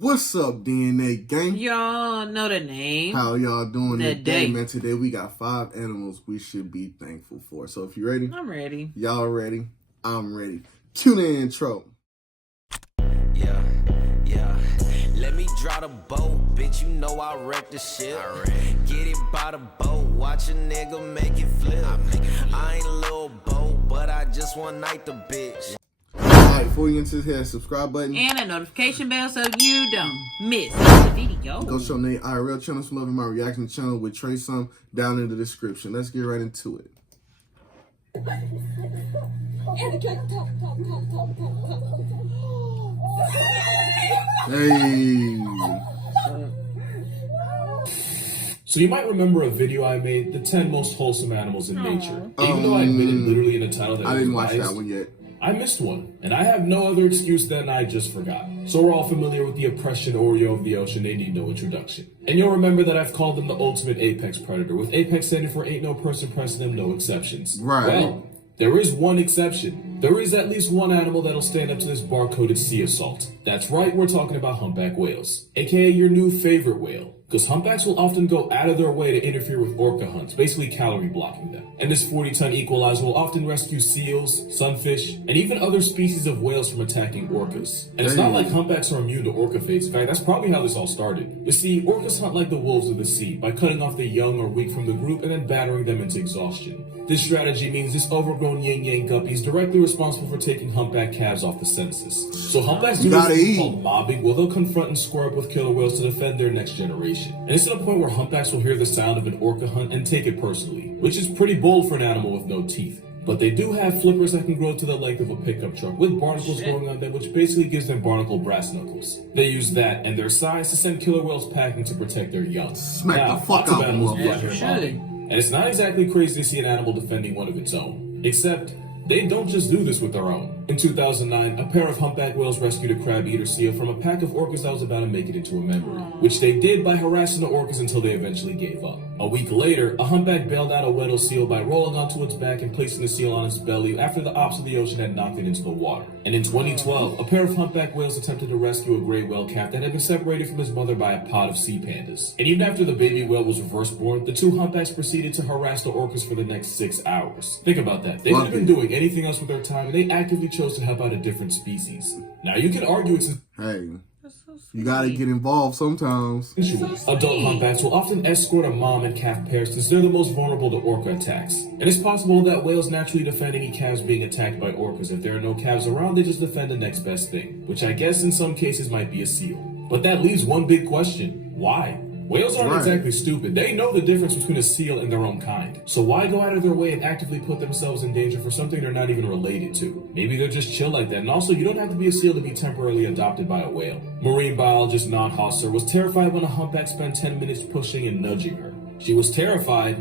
What's up, DNA gang? Y'all know the name. How y'all doing today, man? Today we got 5 animals we should be thankful for. So if you're ready, I'm ready. Y'all ready? I'm ready. Tune in intro. Yeah. Let me draw the boat, bitch. You know I wreck the shit. Get it by the boat, watch a nigga make it flip. I ain't a little boat, but I just one night the bitch. Alright, before you get into this, hit that subscribe button and a notification bell so you don't miss the video. Go show Nate IRL channel some love in my reaction channel with Trey some down in the description. Let's get right into it. Hey. So you might remember a video I made, the 10 most wholesome animals in nature. Even though I admitted literally in the title that I didn't watch that one yet. I missed one, and I have no other excuse than I just forgot. So we're all familiar with the oppression Oreo of the ocean, they need no introduction. And you'll remember that I've called them the ultimate apex predator, with apex standing for ain't no person pressing them, no exceptions. Right. Well, there is one exception. There is at least one animal that'll stand up to this bar-coded sea assault. That's right, we're talking about humpback whales, aka your new favorite whale. Because humpbacks will often go out of their way to interfere with orca hunts, basically calorie blocking them. And this 40-ton equalizer will often rescue seals, sunfish, and even other species of whales from attacking orcas. And it's not like humpbacks are immune to orca fates. In fact, that's probably how this all started. You see, orcas hunt like the wolves of the sea, by cutting off the young or weak from the group and then battering them into exhaustion. This strategy means this overgrown yin-yang guppy is directly responsible for taking humpback calves off the census. So humpbacks do this called mobbing, where they'll confront and square up with killer whales to defend their next generation. And it's to the point where humpbacks will hear the sound of an orca hunt and take it personally, which is pretty bold for an animal with no teeth. But they do have flippers that can grow to the length of a pickup truck, with barnacles growing on them, which basically gives them barnacle brass knuckles. They use that and their size to send killer whales packing to protect their young. Smack the fuck out of them. And it's not exactly crazy to see an animal defending one of its own. Except, they don't just do this with their own. In 2009, a pair of humpback whales rescued a crab-eater seal from a pack of orcas that was about to make it into a memory, which they did by harassing the orcas until they eventually gave up. A week later, a humpback bailed out a Weddell seal by rolling onto its back and placing the seal on its belly after the ops of the ocean had knocked it into the water. And in 2012, a pair of humpback whales attempted to rescue a gray whale calf that had been separated from his mother by a pod of sea pandas. And even after the baby whale was reverse born, the two humpbacks proceeded to harass the orcas for the next 6 hours. Think about that. They could have been doing anything else with their time, and they actively chose to help out a different species. Now you can argue it's you gotta get involved sometimes. Adult humpbacks will often escort a mom and calf pair since they're the most vulnerable to orca attacks. And it's possible that whales naturally defend any calves being attacked by orcas. If there are no calves around, they just defend the next best thing, which I guess in some cases might be a seal. But that leaves one big question. Why? Whales aren't exactly stupid. They know the difference between a seal and their own kind. So why go out of their way and actively put themselves in danger for something they're not even related to? Maybe they're just chill like that. And also, you don't have to be a seal to be temporarily adopted by a whale. Marine biologist Nod Hosser was terrified when a humpback spent 10 minutes pushing and nudging her. She was terrified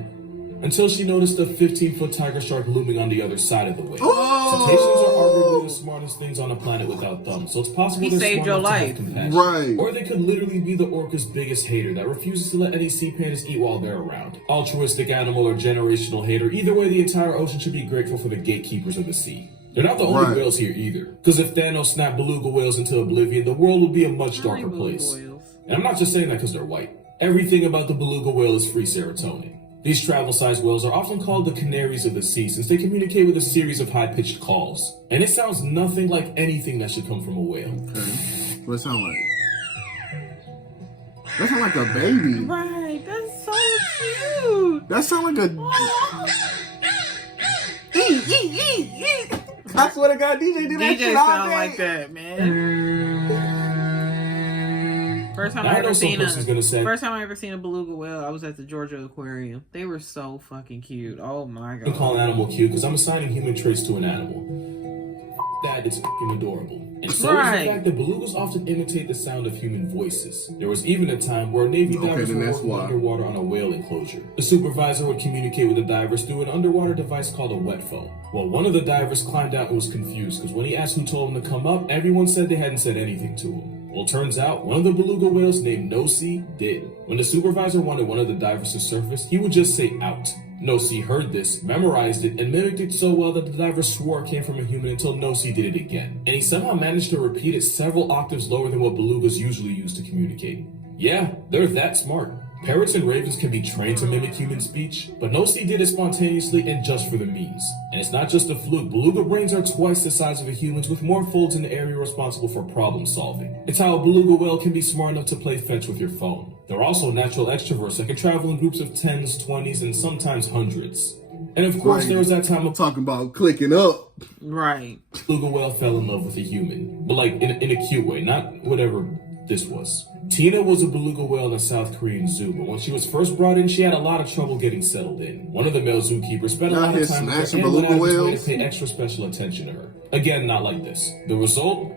until she noticed a 15-foot tiger shark looming on the other side of the whale. Cetaceans are arguably the smartest things on the planet without thumbs, so it's possible he saved your life. Right. Or they could literally be the orca's biggest hater that refuses to let any sea pandas eat while they're around. Altruistic animal or generational hater, either way the entire ocean should be grateful for the gatekeepers of the sea. They're not the only whales here either, because if Thanos snapped beluga whales into oblivion, the world would be a much darker place. And I'm not just saying that because they're white. Everything about the beluga whale is free serotonin. These travel-sized whales are often called the canaries of the sea since they communicate with a series of high-pitched calls. And it sounds nothing like anything that should come from a whale. Okay. What it sound like? That sound like a baby. Right, that's so cute. That sound like a... I swear to God, DJ do that shit all sound day. like that, man. First time I ever seen a beluga whale, I was at the Georgia Aquarium. They were so fucking cute. Oh my God. I call an animal cute because I'm assigning human traits to an animal. That is fucking adorable. And so is the fact that belugas often imitate the sound of human voices. There was even a time where Navy divers were working underwater on a whale enclosure. The supervisor would communicate with the divers through an underwater device called a wet phone. Well, one of the divers climbed out and was confused because when he asked who told him to come up, everyone said they hadn't said anything to him. Well, turns out one of the beluga whales named No-See did. When the supervisor wanted one of the divers to surface, he would just say out. No-See heard this, memorized it, and mimicked it so well that the diver swore it came from a human until No-See did it again. And he somehow managed to repeat it several octaves lower than what belugas usually use to communicate. Yeah, they're that smart. Parrots and ravens can be trained to mimic human speech, but No-See did it spontaneously and just for the memes. And it's not just a fluke. Beluga brains are twice the size of a human's with more folds in the area responsible for problem solving. It's how a beluga whale can be smart enough to play fetch with your phone. They're also natural extroverts that can travel in groups of 10s, 20s, and sometimes hundreds. And of course, there was that time of talking about clicking up. Right. Beluga whale fell in love with a human, but like in a cute way, not whatever this was. Tina was a beluga whale in a South Korean zoo, but when she was first brought in, she had a lot of trouble getting settled in. One of the male zookeepers spent a lot of time with her and went out of his way to pay extra special attention to her. Again, not like this. The result?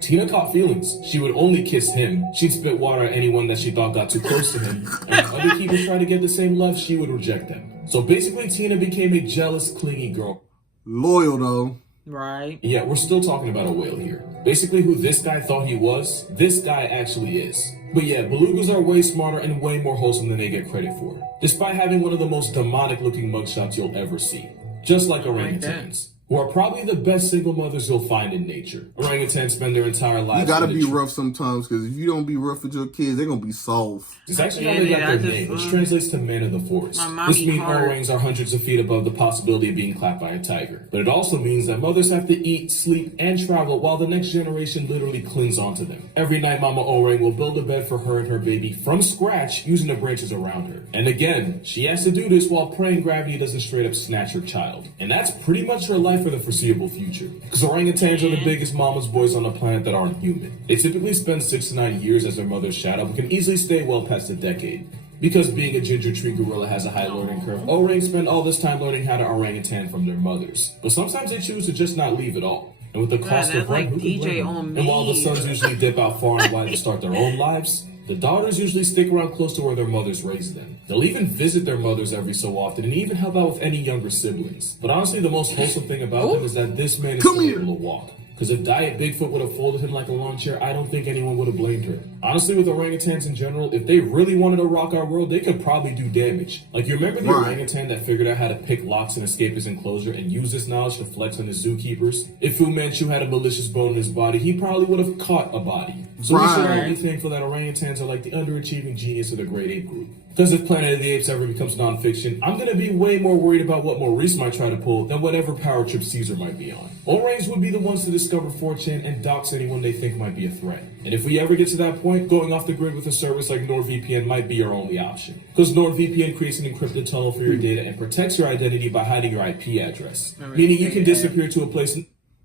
Tina caught feelings. She would only kiss him. She'd spit water at anyone that she thought got too close to him. And when other keepers tried to get the same love, she would reject them. So basically, Tina became a jealous, clingy girl. Loyal, though. Right. Yeah, we're still talking about a whale here. Basically, who this guy thought he was, this guy actually is. But yeah, belugas are way smarter and way more wholesome than they get credit for, despite having one of the most demonic-looking mugshots you'll ever see. Just like orangutans, who are probably the best single mothers you'll find in nature. Orangutans spend their entire lives... You gotta be rough sometimes, because if you don't be rough with your kids, they're gonna be soft. It's actually how they got their name, which translates to man of the forest. This means orangs are hundreds of feet above the possibility of being clapped by a tiger. But it also means that mothers have to eat, sleep, and travel while the next generation literally clings onto them. Every night, Mama Orang will build a bed for her and her baby from scratch using the branches around her. And again, she has to do this while praying gravity doesn't straight up snatch her child. And that's pretty much her life for the foreseeable future. Because orangutans are the biggest mama's boys on the planet that aren't human. They typically spend 6 to 9 years as their mother's shadow, but can easily stay well past a decade. Because being a ginger tree gorilla has a high learning curve, orangs spend all this time learning how to orangutan from their mothers. But sometimes they choose to just not leave at all. And with the cost of rent, and while the sons usually dip out far and wide to start their own lives, the daughters usually stick around close to where their mothers raised them. They'll even visit their mothers every so often and even help out with any younger siblings. But honestly, the most wholesome thing about them is that this man is still able to walk. Because if Diet Bigfoot would have folded him like a lawn chair, I don't think anyone would have blamed her. Honestly, with orangutans in general, if they really wanted to rock our world, they could probably do damage. Like, you remember the orangutan that figured out how to pick locks and escape his enclosure and use this knowledge to flex on his zookeepers? If Fu Manchu had a malicious bone in his body, he probably would have caught a body. So we should all be thankful that orangutans are like the underachieving genius of the great ape group. Because if Planet of the Apes ever becomes nonfiction, I'm going to be way more worried about what Maurice might try to pull than whatever power trip Caesar might be on. Orangs would be the ones to discover 4chan and dox anyone they think might be a threat. And if we ever get to that point, going off the grid with a service like NordVPN might be our only option. Because NordVPN creates an encrypted tunnel for your data and protects your identity by hiding your IP address. Meaning you can disappear to a place...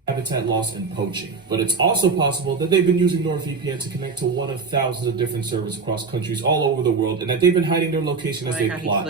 habitat loss and poaching. But it's also possible that they've been using NordVPN to connect to one of thousands of different servers across countries all over the world, and that they've been hiding their location as they plot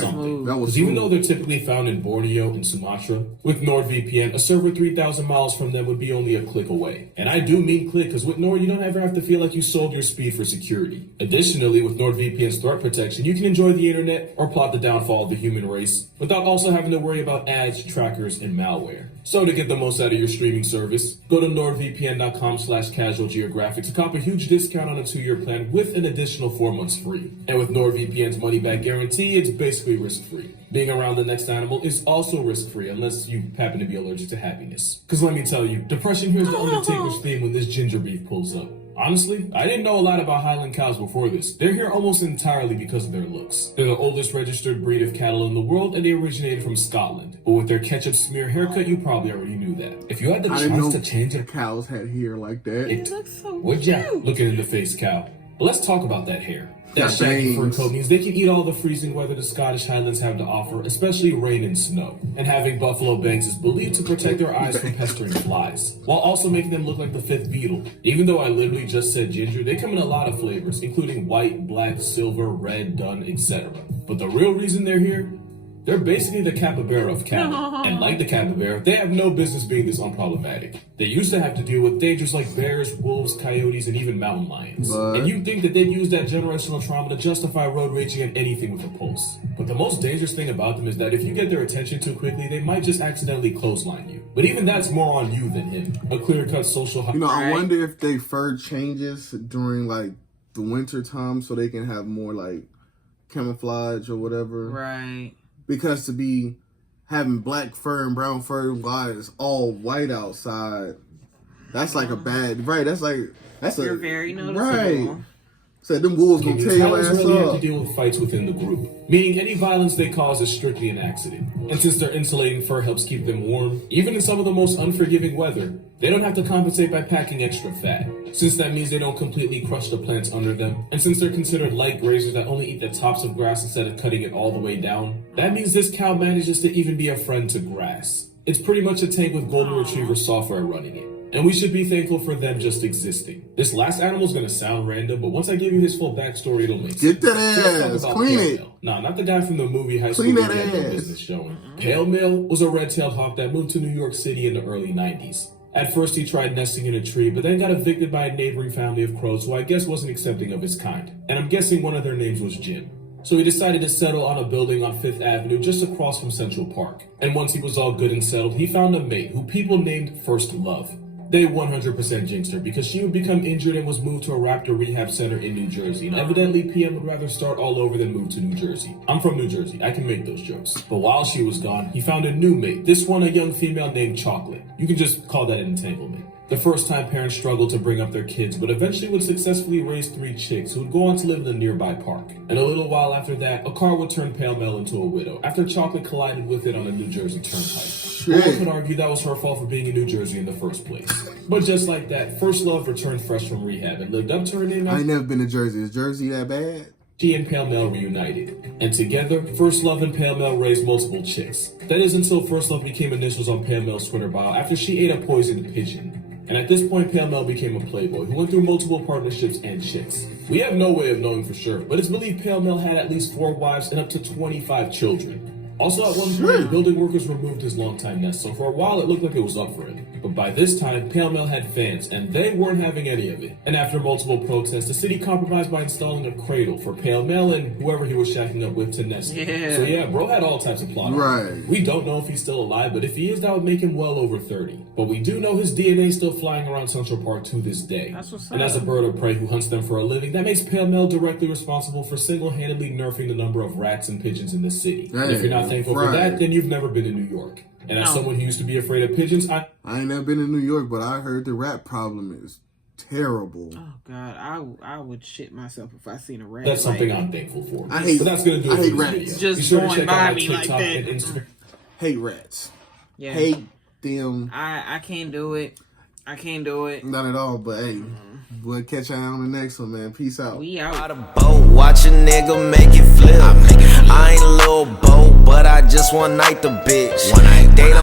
something. Because even though they're typically found in Borneo and Sumatra, with NordVPN, a server 3,000 miles from them would be only a click away. And I do mean click, because with Nord, you don't ever have to feel like you sold your speed for security. Additionally, with NordVPN's threat protection, you can enjoy the internet or plot the downfall of the human race without also having to worry about ads, trackers, and malware. So to get the most out of your streaming service, go to nordvpn.com/casualgeographic to cop a huge discount on a 2-year plan with an additional 4 months free. And with NordVPN's money-back guarantee, it's basically risk-free. Being around the next animal is also risk-free unless you happen to be allergic to happiness. Because let me tell you, depression here's the Undertaker's theme when this ginger beef pulls up. Honestly, I didn't know a lot about Highland cows before this. They're here almost entirely because of their looks. They're the oldest registered breed of cattle in the world, and they originated from Scotland. But with their ketchup smear haircut, you probably already knew that. If you had the chance to change it, cows had hair like that. It looks so would ya? Looking in the face, cow. But let's talk about that hair. That shaggy fur coat means they can eat all the freezing weather the Scottish Highlands have to offer, especially rain and snow. And having buffalo bangs is believed to protect their eyes from pestering flies, while also making them look like the 5th beetle. Even though I literally just said ginger, they come in a lot of flavors, including white, black, silver, red, dun, etc. But the real reason they're here? They're basically the capybara of cattle. And like the capybara, they have no business being this unproblematic. They used to have to deal with dangers like bears, wolves, coyotes, and even mountain lions. And you'd think that they'd use that generational trauma to justify road raging at anything with a pulse. But the most dangerous thing about them is that if you get their attention too quickly, they might just accidentally clothesline you. But even that's more on you than him. A clear-cut social... I wonder if they fur changes during, like, the winter time so they can have more, like, camouflage or whatever. Right. because to be having black fur and brown fur, why it's all white outside. That's like a bad, right? You're very noticeable. Right. Said them wolves gonna tear your ass really have up. to deal with fights within the group, meaning any violence they cause is strictly an accident. And since their insulating fur helps keep them warm, even in some of the most unforgiving weather, they don't have to compensate by packing extra fat, since that means they don't completely crush the plants under them. And since they're considered light grazers that only eat the tops of grass instead of cutting it all the way down, that means this cow manages to even be a friend to grass. It's pretty much a tank with golden retriever software running it. And we should be thankful for them just existing. This last animal's gonna sound random, but once I give you his full backstory, it'll make sense. Get that ass, clean it. Nah, not the guy from the movie High School Business showing. Pale Male was a red-tailed hawk that moved to New York City in the early 90s. At first he tried nesting in a tree, but then got evicted by a neighboring family of crows who I guess wasn't accepting of his kind. And I'm guessing one of their names was Jim. So he decided to settle on a building on 5th Avenue just across from Central Park. And once he was all good and settled, he found a mate who people named First Love. They 100% jinxed her because she would become injured and was moved to a raptor rehab center in New Jersey. And evidently PM would rather start all over than move to New Jersey. I'm from New Jersey, I can make those jokes. But while she was gone, he found a new mate, this one a young female named Chocolate. You can just call that an entanglement. The first time parents struggled to bring up their kids, but eventually would successfully raise 3 chicks who would go on to live in a nearby park. And a little while after that, a car would turn Pale Mel into a widow after Chocolate collided with it on a New Jersey turnpike. No one could argue that was her fault for being in New Jersey in the first place. But just like that, First Love returned fresh from rehab and lived up to her name. I ain't never been to Jersey. Is Jersey that bad? She and Pale Mel reunited. And together, First Love and Pale Mel raised multiple chicks. That is until First Love became initials on Pale Mel's Twitter bio after she ate a poisoned pigeon. And at this point, Pale Mel became a playboy who went through multiple partnerships and chicks. We have no way of knowing for sure, but it's believed Pale Mel had at least 4 wives and up to 25 children. Also, at one point, building workers removed his longtime nest, so for a while it looked like it was up for him. But by this time, Pale Mel had fans, and they weren't having any of it. And after multiple protests, the city compromised by installing a cradle for Pale Mel and whoever he was shacking up with to nest in. So yeah, bro had all types of plot. Right. We don't know if he's still alive, but if he is, that would make him well over 30. But we do know his DNA is still flying around Central Park to this day. That's what's up. And as a bird of prey who hunts them for a living, that makes Pale Mel directly responsible for single-handedly nerfing the number of rats and pigeons in the city. And if you're not thankful for that, then you've never been to New York. And as someone who used to be afraid of pigeons, I ain't never been to New York, but I heard the rat problem is terrible. Oh God, I would shit myself if I seen a rat. That's something I'm thankful for. I hate. But that's gonna do it I hate for rats. this Just video. Be sure to going check by out me my like TikTok that. and Instagram. Hate rats. Yeah. Hate them. I can't do it. I can't do it. Not at all. But hey, we'll catch y'all on the next one, man. Peace out. We out. Out of boat, watch a nigga make it flip. I ain't a little boat, but I just one night the bitch.